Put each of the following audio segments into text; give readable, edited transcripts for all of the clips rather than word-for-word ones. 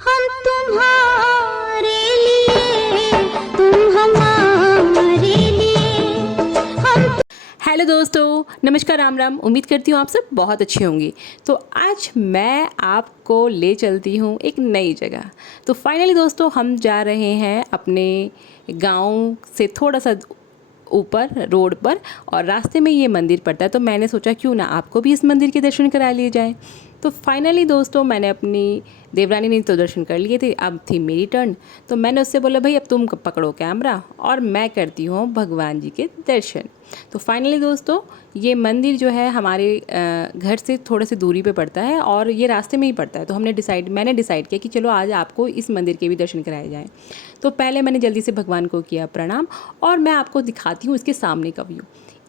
हम तुम्हारे लिए, तुम हमारे लिए, हम। हेलो दोस्तों, नमस्कार, राम राम। उम्मीद करती हूँ आप सब बहुत अच्छे होंगे। तो आज मैं आपको ले चलती हूँ एक नई जगह। तो फाइनली दोस्तों हम जा रहे हैं अपने गांव से थोड़ा सा ऊपर रोड पर, और रास्ते में ये मंदिर पड़ता है। तो मैंने सोचा क्यों ना आपको भी इस मंदिर के दर्शन करा लिए जाए। तो फाइनली दोस्तों मैंने अपनी देवरानी ने तो दर्शन कर लिए थे, अब थी मेरी टर्न। तो मैंने उससे बोला भाई अब तुम पकड़ो कैमरा और मैं करती हूँ भगवान जी के दर्शन। तो फाइनली दोस्तों ये मंदिर जो है हमारे घर से थोड़े से दूरी पे पड़ता है और ये रास्ते में ही पड़ता है। तो मैंने डिसाइड किया कि चलो आज आपको इस मंदिर के भी दर्शन कराए जाएं। तो पहले मैंने जल्दी से भगवान को किया प्रणाम, और मैं आपको दिखाती हूँ इसके सामने का व्यू।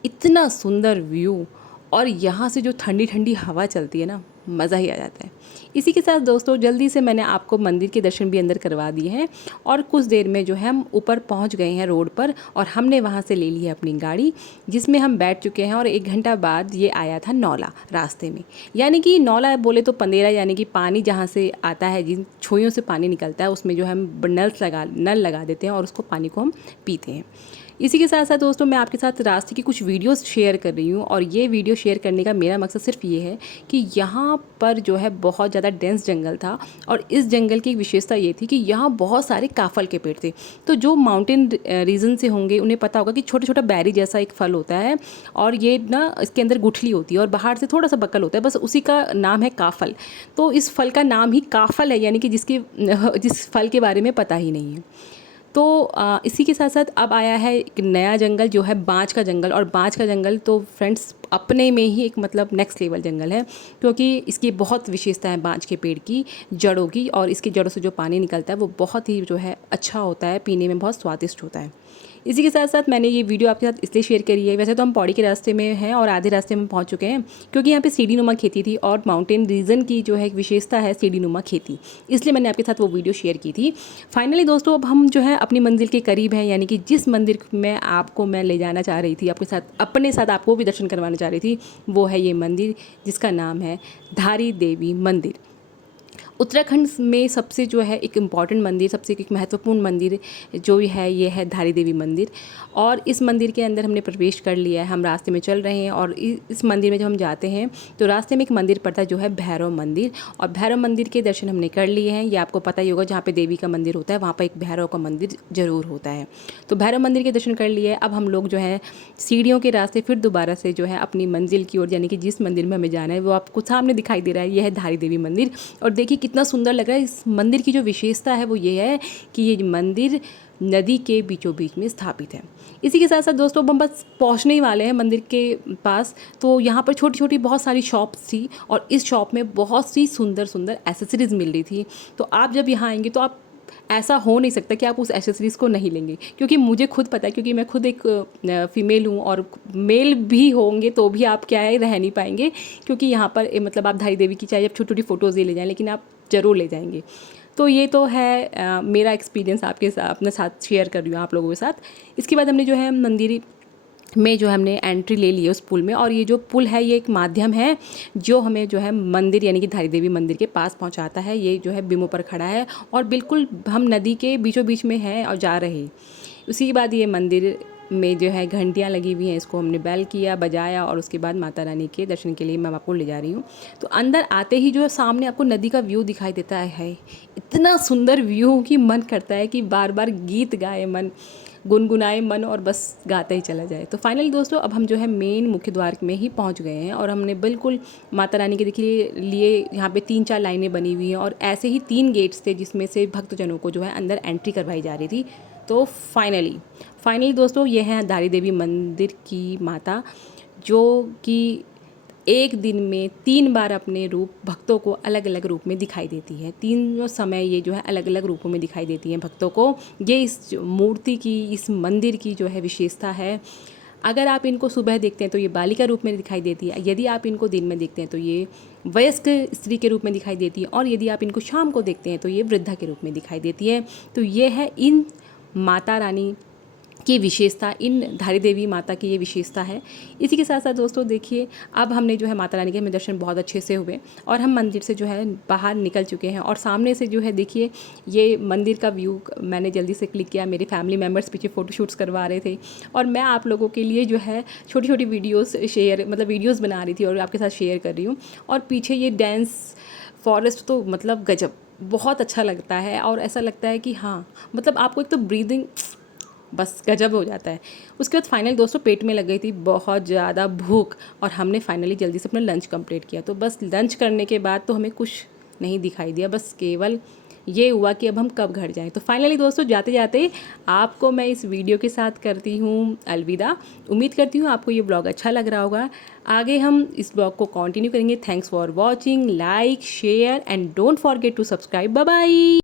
इतना सुंदर व्यू, और यहाँ से जो ठंडी ठंडी हवा चलती है ना, मज़ा ही आ जाता है। इसी के साथ दोस्तों जल्दी से मैंने आपको मंदिर के दर्शन भी अंदर करवा दिए हैं, और कुछ देर में जो है हम ऊपर पहुंच गए हैं रोड पर, और हमने वहां से ले ली है अपनी गाड़ी जिसमें हम बैठ चुके हैं। और 1 घंटा बाद ये आया था नौला रास्ते में, यानी कि नौला बोले तो पंदेरा, यानी कि पानी जहाँ से आता है, जिन छोइयों से पानी निकलता है उसमें जो है हम नल लगा देते हैं और उसको पानी को हम पीते हैं। इसी के साथ साथ दोस्तों मैं आपके साथ रास्ते की कुछ वीडियोस शेयर कर रही हूँ, और ये वीडियो शेयर करने का मेरा मकसद सिर्फ ये है कि यहाँ पर जो है बहुत ज़्यादा डेंस जंगल था, और इस जंगल की विशेषता ये थी कि यहाँ बहुत सारे काफल के पेड़ थे। तो जो माउंटेन रीजन से होंगे उन्हें पता होगा कि छोटा छोटा बैरी जैसा एक फल होता है, और ये ना इसके अंदर गुठली होती है और बाहर से थोड़ा सा बकल होता है, बस उसी का नाम है काफल। तो इस फल का नाम ही काफल है, यानी कि जिस फल के बारे में पता ही नहीं है। तो इसी के साथ साथ अब आया है एक नया जंगल जो है बांज का जंगल। और बांज का जंगल तो फ्रेंड्स अपने में ही एक मतलब नेक्स्ट लेवल जंगल है, क्योंकि इसकी बहुत विशेषता है बांज के पेड़ की जड़ों की, और इसकी जड़ों से जो पानी निकलता है वो बहुत ही जो है अच्छा होता है, पीने में बहुत स्वादिष्ट होता है। इसी के साथ साथ मैंने ये वीडियो आपके साथ इसलिए शेयर करी है, वैसे तो हम पौड़ी के रास्ते में हैं और आधे रास्ते में पहुंच चुके हैं, क्योंकि यहाँ पे सीढ़ी नुमा खेती थी, और माउंटेन रीजन की जो है एक विशेषता है सीढ़ी नुमा खेती, इसलिए मैंने आपके साथ वो वीडियो शेयर की थी। फाइनली दोस्तों अब हम जो है अपनी मंजिल के करीब हैं, यानी कि जिस मंदिर में आपको मैं ले जाना चाह रही थी, अपने साथ आपको भी दर्शन करवाना चाह रही थी, वो है ये मंदिर जिसका नाम है धारी देवी मंदिर। उत्तराखंड में सबसे जो है एक इम्पॉर्टेंट मंदिर, सबसे एक महत्वपूर्ण मंदिर जो है ये है धारी देवी मंदिर। और इस मंदिर के अंदर हमने प्रवेश कर लिया है, हम रास्ते में चल रहे हैं, और इस मंदिर में जब हम जाते हैं तो रास्ते में एक मंदिर पड़ता है जो है भैरव मंदिर, और भैरव मंदिर के दर्शन हमने कर लिए हैं। ये आपको पता ही होगा, जहाँ पे देवी का मंदिर होता है वहाँ पर एक भैरव का मंदिर जरूर होता है। तो भैरव मंदिर के दर्शन कर लिए। अब हम लोग जो है सीढ़ियों के रास्ते फिर दोबारा से जो है अपनी मंजिल की ओर, यानी कि जिस मंदिर में हमें जाना है वो आपको सामने दिखाई दे रहा है, यह है धारी देवी मंदिर। और देखिए कितना सुंदर लग रहा है। इस मंदिर की जो विशेषता है वो ये है कि ये मंदिर नदी के बीचों बीच में स्थापित है। इसी के साथ साथ दोस्तों हम बस पहुंचने ही वाले हैं मंदिर के पास। तो यहाँ पर छोटी छोटी बहुत सारी शॉप्स थी, और इस शॉप में बहुत सी सुंदर सुंदर एसेसरीज़ मिल रही थी। तो आप जब यहाँ आएंगे तो आप, ऐसा हो नहीं सकता कि आप उस एसेसरीज़ को नहीं लेंगे, क्योंकि मुझे खुद पता है, क्योंकि मैं खुद एक फ़ीमेल हूँ, और मेल भी होंगे तो भी आप क्या है रह नहीं पाएंगे, क्योंकि यहाँ पर मतलब आप धारी देवी की चाहे आप छोटी छोटी फ़ोटोज़ ले जाएँ, लेकिन आप ज़रूर ले जाएंगे। तो ये तो है मेरा एक्सपीरियंस आपके साथ, अपने साथ शेयर कर रही हूँ आप लोगों के साथ। इसके बाद हमने जो है मंदिर में जो हमने एंट्री ले ली है उस पुल में, और ये जो पुल है ये एक माध्यम है जो हमें जो है मंदिर यानी कि धारी देवी मंदिर के पास पहुंचाता है। ये जो है बिमों पर खड़ा है, और बिल्कुल हम नदी के बीचों बीच में हैं और जा रहे हैं। उसी के बाद ये मंदिर में जो है घंटियाँ लगी हुई हैं, इसको हमने बेल किया, बजाया, और उसके बाद माता रानी के दर्शन के लिए मैं आपको ले जा रही हूँ। तो अंदर आते ही जो है सामने आपको नदी का व्यू दिखाई देता है, इतना सुंदर व्यू कि मन करता है कि बार बार गीत गाए मन, गुनगुनाए मन, और बस गाता ही चला जाए। तो फाइनली दोस्तों अब हम जो है मेन मुख्य द्वार में ही पहुंच गए हैं, और हमने बिल्कुल माता रानी के देखिए लिए यहाँ पे 3-4 लाइनें बनी हुई हैं, और ऐसे ही 3 गेट्स थे जिसमें से भक्तजनों को जो है अंदर एंट्री करवाई जा रही थी। तो फाइनली दोस्तों ये है धारी देवी मंदिर की माता, जो कि एक दिन में 3 बार अपने रूप भक्तों को अलग अलग रूप में दिखाई देती है। तीनों समय ये जो है अलग अलग रूपों में दिखाई देती हैं भक्तों को। ये इस मूर्ति की, इस मंदिर की जो है विशेषता है। अगर आप इनको सुबह देखते हैं तो ये बालिका रूप में दिखाई देती है, यदि आप इनको दिन में देखते हैं तो ये वयस्क स्त्री के रूप में दिखाई देती है, और यदि आप इनको शाम को देखते हैं तो ये वृद्धा के रूप में दिखाई देती है। तो ये है इन माता रानी की विशेषता, इन धारी देवी माता की ये विशेषता है। इसी के साथ साथ दोस्तों देखिए, अब हमने जो है माता रानी के हमें दर्शन बहुत अच्छे से हुए और हम मंदिर से जो है बाहर निकल चुके हैं। और सामने से जो है देखिए ये मंदिर का व्यू मैंने जल्दी से क्लिक किया। मेरे फैमिली मेम्बर्स पीछे फ़ोटोशूट्स करवा रहे थे और मैं आप लोगों के लिए जो है छोटी छोटी वीडियोज़ शेयर मतलब वीडियोज़ बना रही थी और आपके साथ शेयर कर रही हूँ। और पीछे ये डेंस फॉरेस्ट तो मतलब गजब, बहुत अच्छा लगता है। और ऐसा लगता है कि हाँ मतलब आपको एक तो ब्रीदिंग बस गजब हो जाता है। उसके बाद फाइनल दोस्तों पेट में लग गई थी बहुत ज़्यादा भूख और हमने फाइनली जल्दी से अपना लंच कंप्लीट किया। तो बस लंच करने के बाद तो हमें कुछ नहीं दिखाई दिया, बस केवल ये हुआ कि अब हम कब घर जाएं। तो फाइनली दोस्तों जाते जाते आपको मैं इस वीडियो के साथ करती हूँ अलविदा। उम्मीद करती हूँ आपको ये ब्लॉग अच्छा लग रहा होगा। आगे हम इस ब्लॉग को कंटिन्यू करेंगे। Thanks for watching, like share and don't forget to subscribe. Bye bye.